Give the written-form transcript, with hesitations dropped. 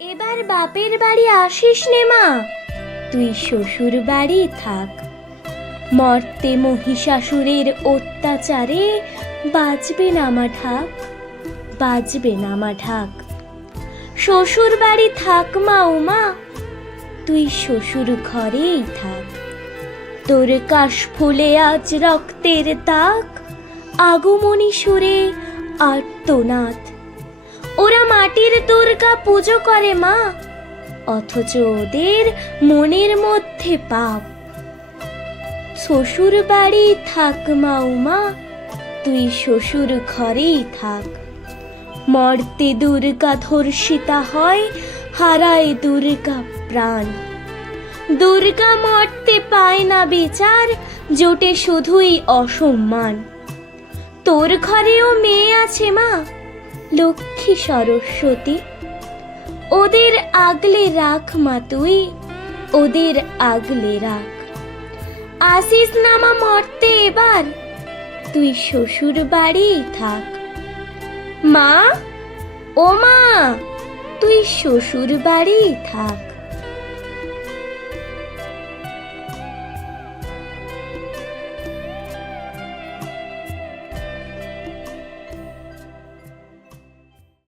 এবার বাপের বাড়ি আসিস নে মা, তুই শ্বশুর বাড়ি থাক। মর্তে মহিষাসুরের অত্যাচারে বাজবে না মা ঢাক, বাজবে না মা ঢাক। শ্বশুর বাড়ি থাক মা উমা, তুই শ্বশুর ঘরেই থাক। তোর কাশ ফুলে আজ রক্তের দাগ, আগমনী সুরে আর্তনাদ। ওরা মাটির দুর্গা পুজো করে মা, অথচ ওদের মনের মধ্যে পাপ। শ্বশুর বাড়ি থাক মা উমা, তুই শ্বশুর ঘরেই থাক। মর্তে দুর্গা ধর্ষিতা হয়, হারায় দুর্গা প্রাণ। দুর্গা মর্তে পায় না বিচার, জোটে শুধুই অসম্মান। তোর ঘরেও মেয়ে আছে মা, লক্ষ্মী সরস্বতী। ওদের আগলে রাখ মা তুই, ওদের আগলে রাখ। আসিস না মা মর্তে এবার, তুই শ্বশুর বাড়িই থাক। মা, ও মা, তুই শ্বশুর বাড়িই থাক।